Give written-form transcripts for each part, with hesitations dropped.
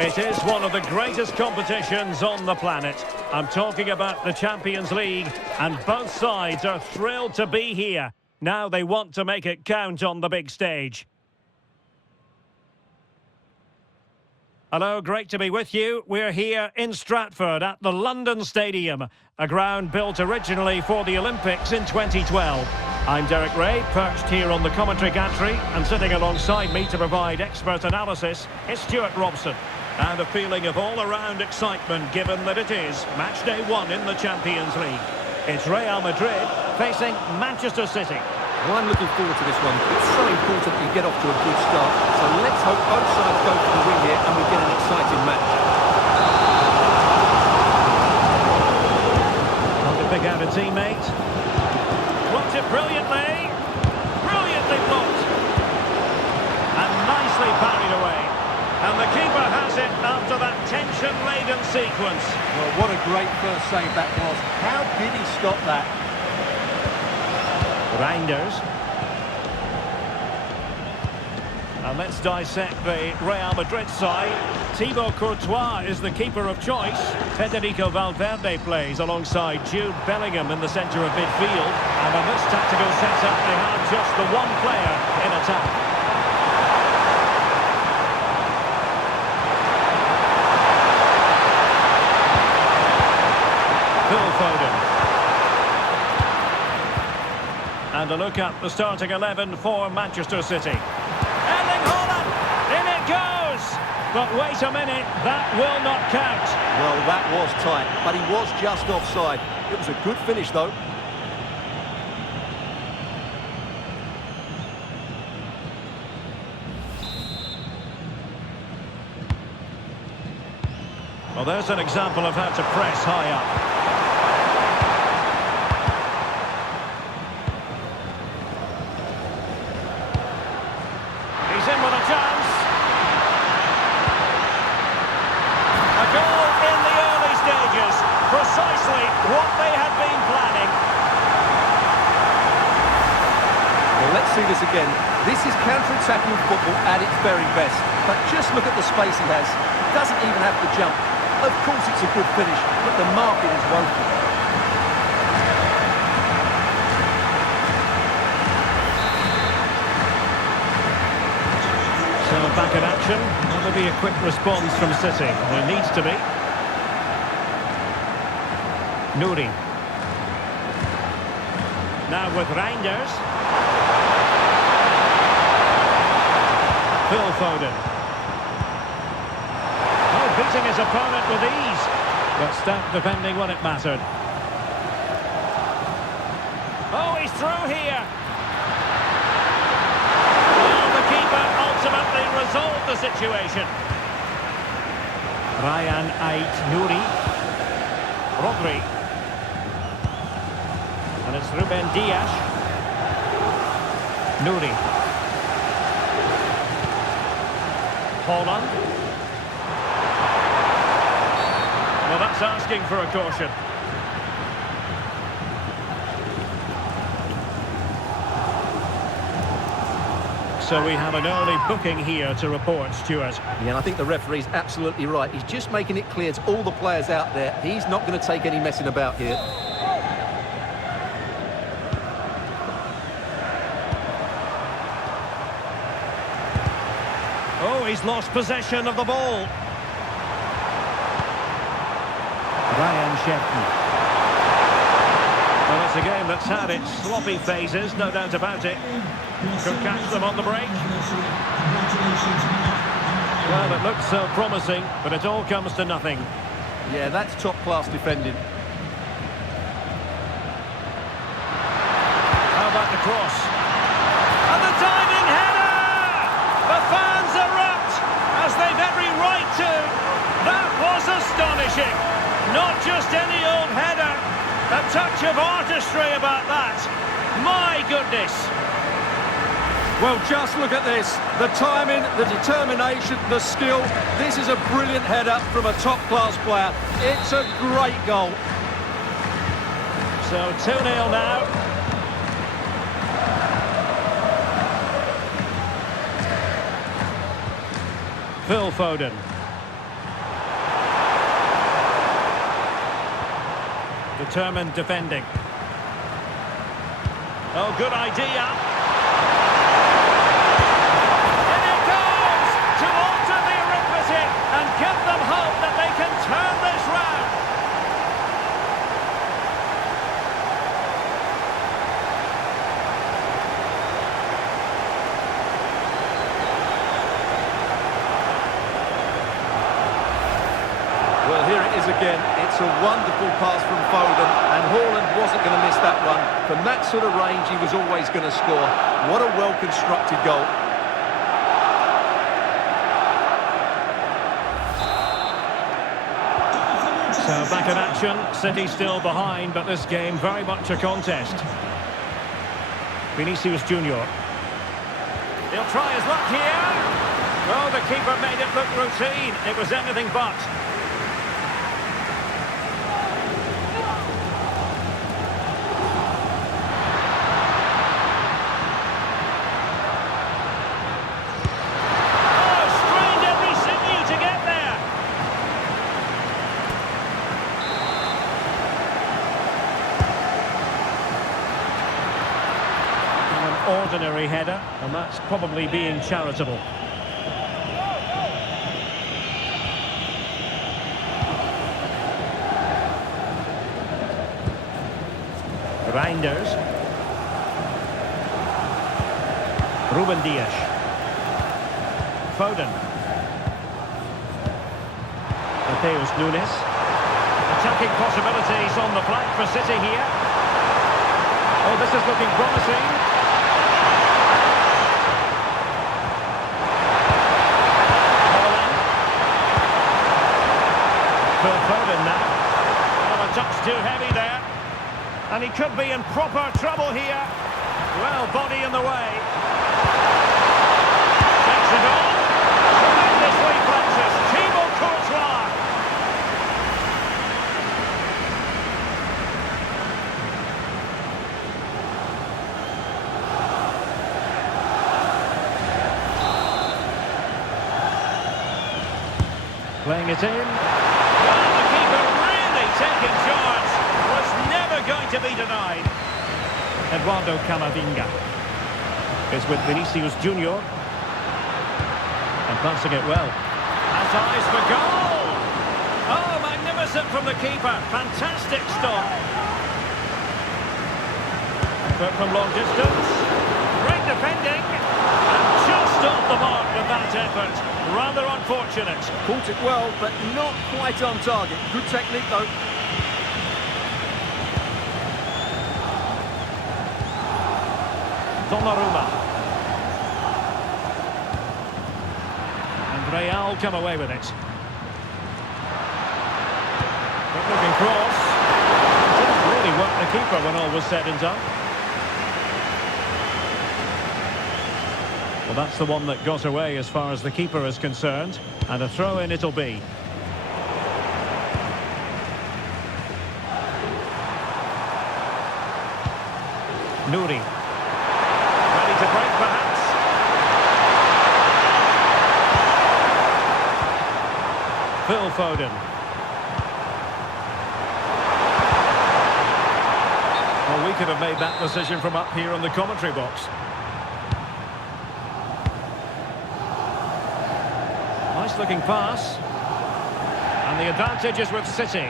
It is one of the greatest competitions on the planet. I'm talking about the Champions League, and both sides are thrilled to be here. Now they want to make it count on the big stage. Hello, great to be with you. We're here in Stratford at the London Stadium, a ground built originally for the Olympics in 2012. I'm Derek Ray, perched here on the commentary gantry, and sitting alongside me to provide expert analysis is Stuart Robson. And a feeling of all-around excitement given that it is match day 1 in the Champions League. It's Real Madrid facing Manchester City. Well, I'm looking forward to this one. It's so important you get off to a good start. So let's hope both sides go for the win here and we get an exciting match. Not to pick out a teammate. Blocked it brilliantly. Brilliantly blocked. And nicely parried away. And the keeper has it after that tension-laden sequence. Well, what a great first save that was. How did he stop that? Reinders. And let's dissect the Real Madrid side. Thibaut Courtois is the keeper of choice. Federico Valverde plays alongside Jude Bellingham in the centre of midfield. And in this tactical setup, they have just the one player in attack. And a look at the starting 11 for Manchester City. Erling Haaland! In it goes! But wait a minute, that will not count. Well, that was tight, but he was just offside. It was a good finish, though. Well, there's an example of how to press high up. Precisely what they had been planning. Well, let's see this again. This is counter-attacking football at its very best. But just look at the space he has. He doesn't even have to jump. Of course it's a good finish, but the marking is woeful. So back in action. That'll be a quick response from City. There needs to be. Nouri. Now with Reinders. Phil Foden. Oh, beating his opponent with ease. But stopped defending when it mattered. Oh, he's through here. Well, the keeper ultimately resolved the situation. Ryan Ait-Nouri. Rodri. And it's Ruben Dias. Nouri. Haaland. Well, that's asking for a caution. So we have an early booking here to report, Stuart. Yeah, and I think the referee's absolutely right. He's just making it clear to all the players out there, he's not going to take any messing about here. Oh, he's lost possession of the ball. Ryan Shefton. Well, it's a game that's had its sloppy phases, no doubt about it. Could catch them on the break. Well, it looked so promising, but it all comes to nothing. Yeah, that's top-class defending. How about the cross? And the diving header! The fans erupt, as they've every right to. That was astonishing. Not just any old header. A touch of artistry about that. My goodness. Well, just look at this. The timing, the determination, the skill. This is a brilliant header from a top-class player. It's a great goal. So 2-0 now. Phil Foden. Determined defending. Oh, good idea. In it goes to alter the arithmetic and give them hope that they can turn this round. Well, here it is again. It's a wonderful pass from Foden, and Haaland wasn't going to miss that one. From that sort of range, he was always going to score. What a well-constructed goal. So back in action, City still behind, but this game very much a contest. Vinicius Junior. He'll try his luck here. Oh, the keeper made it look routine. It was anything but. Ordinary header, and that's probably being charitable. Reinders. Ruben Dias. Foden. Mateus Nunes. Attacking possibilities on the flank for City here. Oh, this is looking promising. Phil Foden now. Oh, a touch too heavy there. And he could be in proper trouble here. Well, body in the way. Takes it on. Tremendous reflexes. Thibaut Courtois. Playing it in. Taking charge was never going to be denied. Eduardo Camavinga is with Vinicius Junior and passing it well. Has eyes for goal. Oh, magnificent from the keeper. Fantastic stop. Effort from long distance. Great defending. And just off the mark with that effort. Rather unfortunate. Caught it well, but not quite on target. Good technique, though. Donnarumma. And Real come away with it. Good looking cross. Didn't really work the keeper when all was said and done. Well, that's the one that got away as far as the keeper is concerned. And a throw-in it'll be. Nouri. Ready to break, perhaps. Phil Foden. Well, we could have made that decision from up here in the commentary box. Nice looking pass. And the advantage is with City.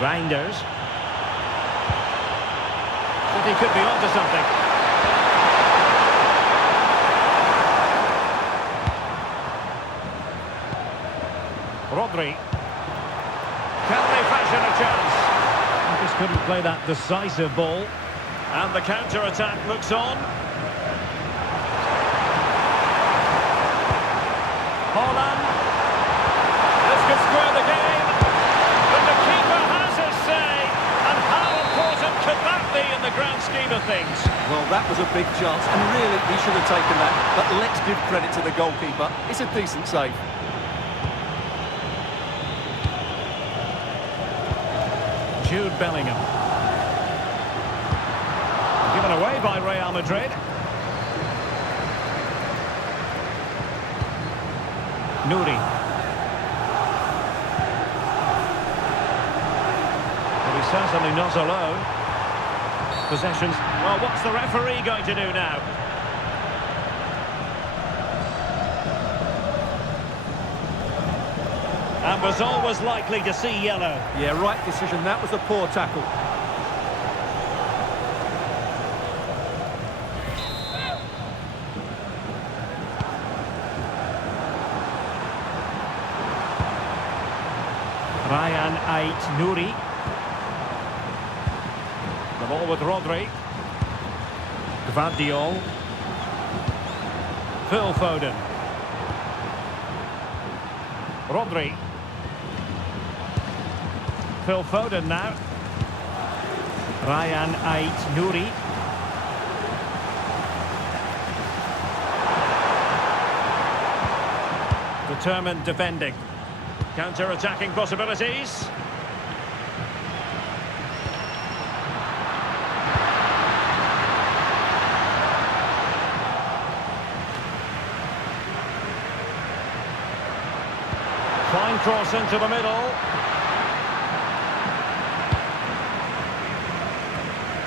Reinders. City could be onto something. Rodri. Can they fashion a chance? He just couldn't play that decisive ball. And the counter-attack looks on. Haaland. This could square the game. But the keeper has his say. And how important could that be in the grand scheme of things? Well, that was a big chance, and really he should have taken that. But let's give credit to the goalkeeper. It's a decent save. Jude Bellingham. Given away by Real Madrid. Nouri. But he's certainly not alone. Possessions. Well, what's the referee going to do now? And was always likely to see yellow. Yeah, right decision. That was a poor tackle. Ryan Ait Nouri. The ball with Rodri. Gvardiol. Phil Foden. Rodri. Phil Foden now. Ryan Ait Nouri. Determined defending. Counter-attacking possibilities. Fine cross into the middle.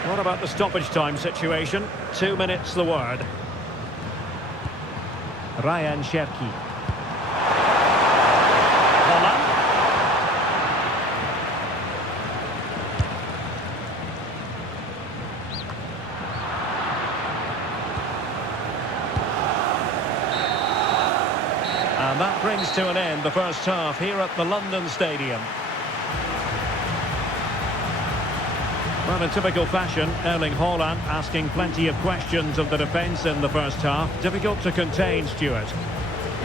What about the stoppage time situation? 2 minutes the word. Ryan Cherki. Holland. And that brings to an end the first half here at the London Stadium. Well, in typical fashion, Erling Haaland asking plenty of questions of the defence in the first half. Difficult to contain, Stuart.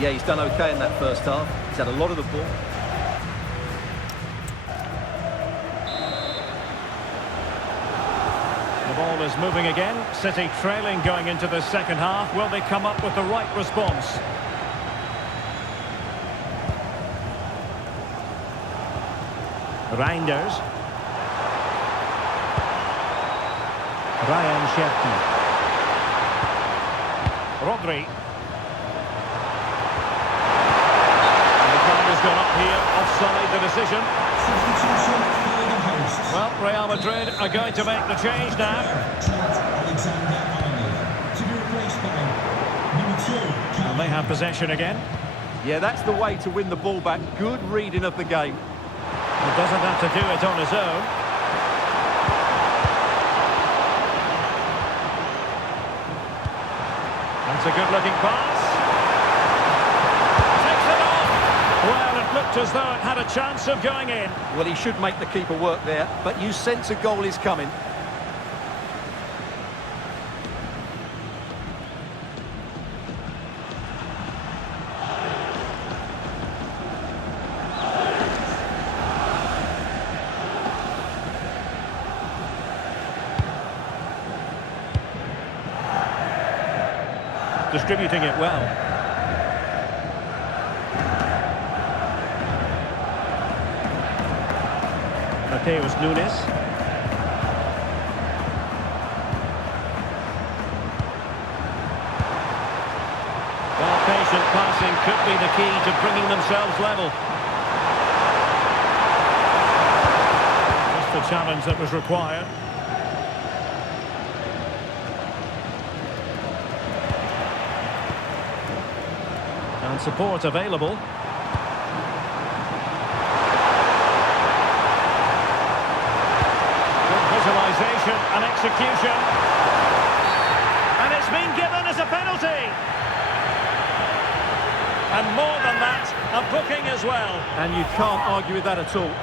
Yeah, he's done okay in that first half. He's had a lot of the ball. The ball is moving again. City trailing going into the second half. Will they come up with the right response? Reinders. Ryan Cherki. Rodri. And the flag has gone up here. Offside the decision. Well, Real Madrid are going to make the change now. And they have possession again. Yeah, that's the way to win the ball back. Good reading of the game. He doesn't have to do it on his own. That's a good-looking pass. Takes it on. Well, it looked as though it had a chance of going in. Well, he should make the keeper work there, but you sense a goal is coming. Distributing it well. Mateus Nunes. Well, patient passing could be the key to bringing themselves level. Just the challenge that was required. And support available. Good visualisation and execution. And it's been given as a penalty. And more than that, a booking as well. And you can't argue with that at all.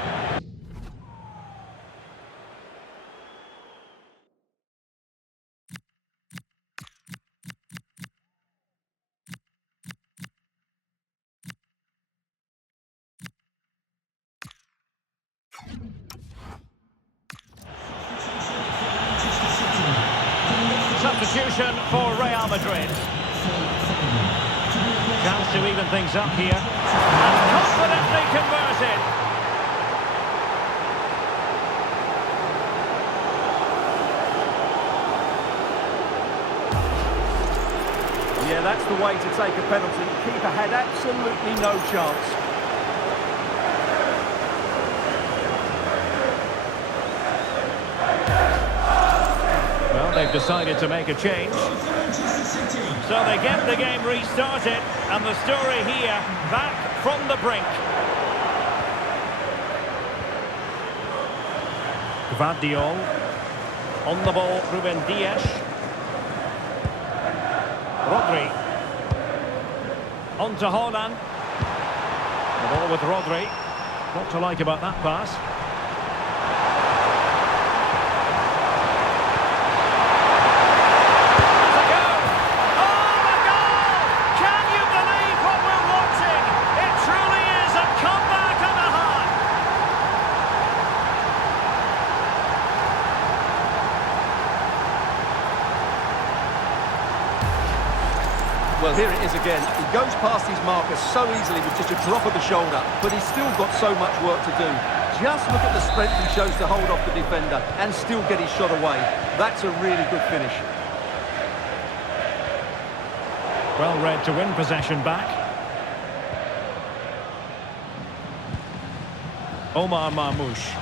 Substitution for Real Madrid. Chance to even things up here. And confidently converted. Yeah, that's the way to take a penalty. Keeper had absolutely no chance. Well, they've decided to make a change. So they get the game restarted, and the story here, back from the brink. Gvardiol. On the ball, Ruben Dias. Rodri. On to Haaland. The ball with Rodri. What to like about that pass? That's a goal! Oh, a goal! Can you believe what we're watching? It truly is a comeback and a half. Well, here it is again. He goes past his marker so easily with just a drop of the shoulder, but he's still got so much work to do. Just look at the strength he shows to hold off the defender and still get his shot away. That's a really good finish. Well read to win possession back. Omar Marmoush.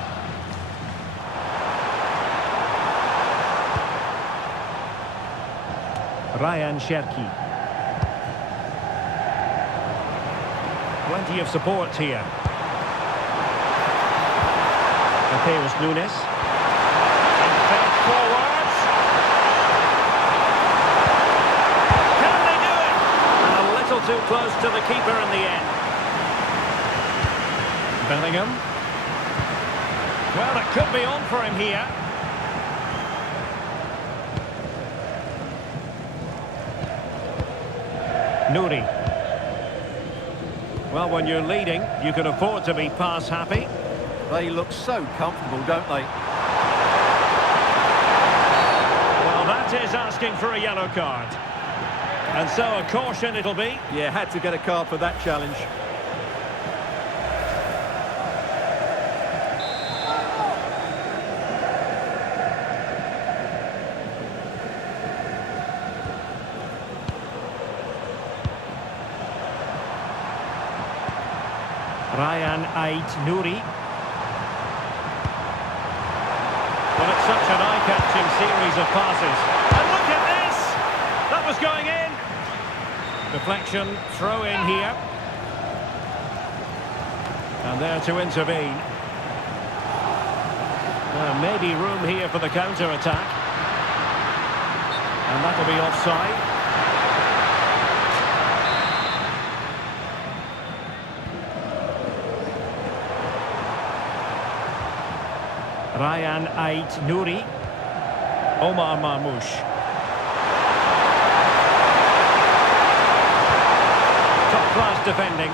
Ryan Cherki. Plenty of support here. Mateus Nunes. And fed forwards. Can they do it? And a little too close to the keeper in the end. Bellingham. Well, it could be on for him here. Nouri. Well, when you're leading, you can afford to be pass happy. They look so comfortable, don't they? Well, that is asking for a yellow card. And so a caution it'll be. Yeah, had to get a card for that challenge. Ryan Ait-Nouri. Well, it's such an eye-catching series of passes. And look at this! That was going in. Deflection, throw in here. And there to intervene. Maybe room here for the counter-attack. And that'll be offside. Ryan Ait-Nouri. Omar Marmoush. Top-class defending.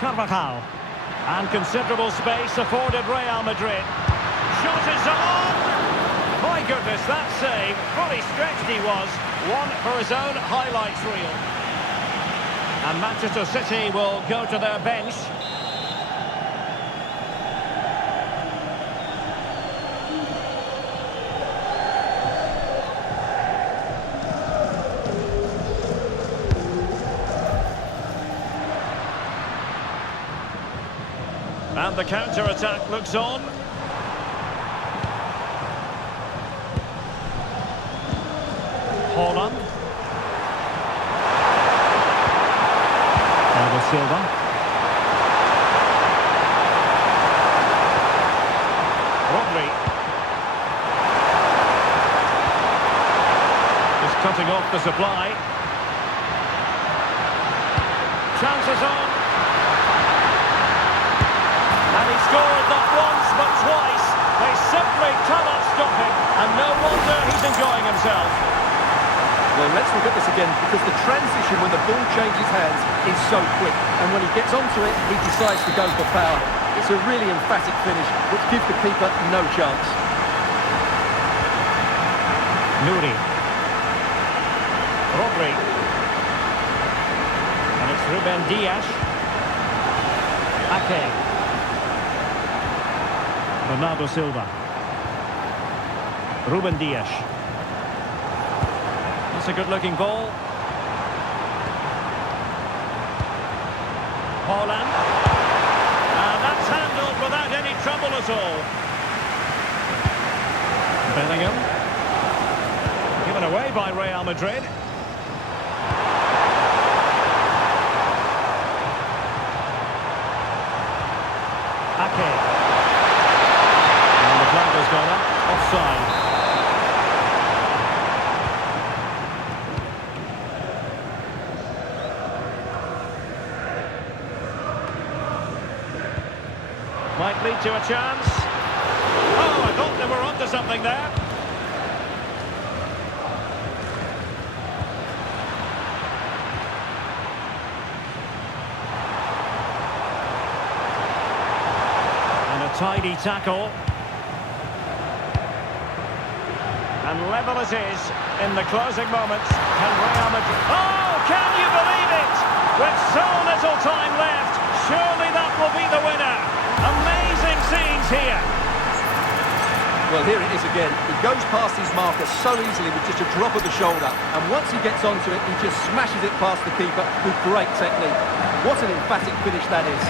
Carvajal. And considerable space afforded Real Madrid. Shot is on! My goodness, that save. Fully stretched he was. One for his own highlights reel. And Manchester City will go to their bench. And the counter-attack looks on. Haaland. Bernardo Silva. Rodri. Just cutting off the supply. Chances on. And he scored not once but twice. They simply cannot stop him. And no wonder he's enjoying himself. Well, let's look at this again, because the transition when the ball changes hands is so quick. And when he gets onto it, he decides to go for power. It's a really emphatic finish, which gives the keeper no chance. Nouri. Rodri. And it's Ruben Dias. Ake. Bernardo Silva. Ruben Dias. That's a good-looking ball. Haaland. And that's handled without any trouble at all. Bellingham. Given away by Real Madrid. Ake. And the flag has gone up. Offside. Might lead to a chance. Oh, I thought they were onto something there. And a tidy tackle. And level it is in the closing moments. Can Real Madrid... Oh, can you believe it? With so little time left, surely that will be the winner. Amazing scenes here. Well, here it is again. He goes past his marker so easily with just a drop of the shoulder. And once he gets onto it, he just smashes it past the keeper with great technique. What an emphatic finish that is.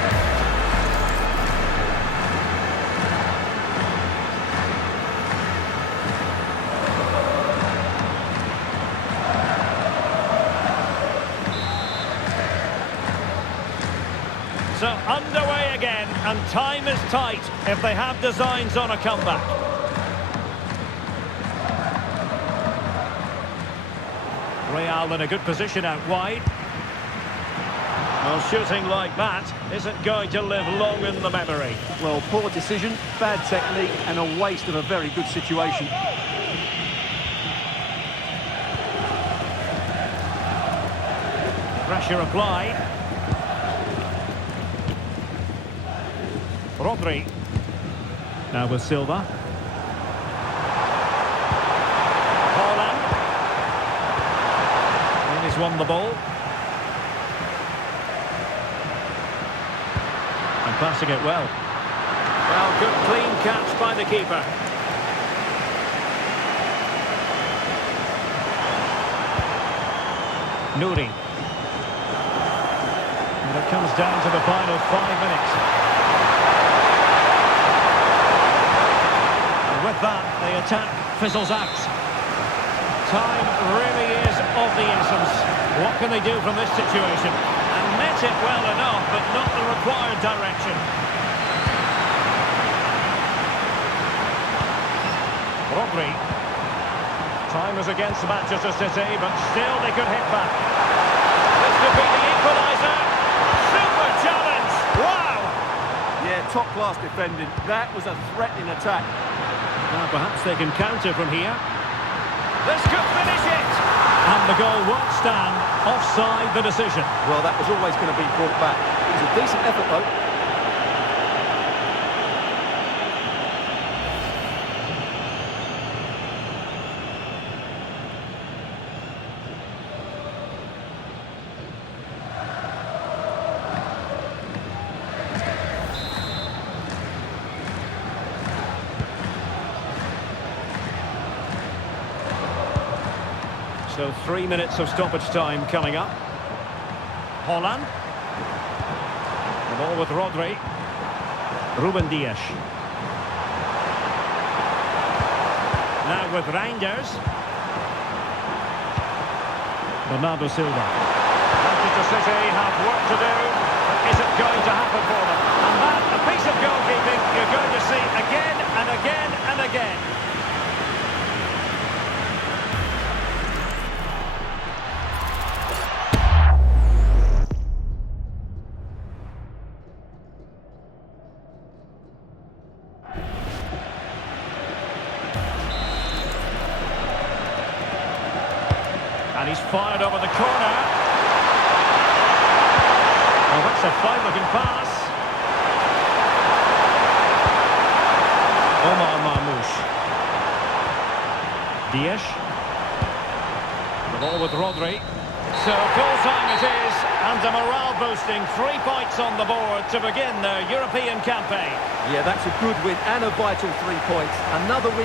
So underway again, and time is tight if they have designs on a comeback. Real in a good position out wide. Well, shooting like that isn't going to live long in the memory. Well, poor decision, bad technique, and a waste of a very good situation. Pressure applied. Rodri. Now with Silva. Haaland. And he's won the ball. And passing it well. Well, good clean catch by the keeper. Nouri. And it comes down to the final 5 minutes. With that, the attack fizzles out. Time really is of the essence. What can they do from this situation? And met it well enough, but not the required direction. Rodri. Time is against Manchester City, but still they could hit back. This could be the equaliser. Super challenge. Wow! Yeah, top-class defending. That was a threatening attack. Now perhaps they can counter from here. This could finish it! And the goal won't stand. Offside the decision. Well, that was always going to be brought back. It was a decent effort, though. So 3 minutes of stoppage time coming up. Haaland. The ball with Rodri. Ruben Dias. Now with Reinders. Bernardo Silva. Manchester City have work to do, but is it going to happen for them? And that, a piece of goalkeeping you're going to see again and again and again. And he's fired over the corner. Oh, that's a fine-looking pass. Omar Marmoush. Dias. The ball with Rodri. So full time it is, and a morale-boosting 3 points on the board to begin their European campaign. Yeah, that's a good win and a vital 3 points. Another win.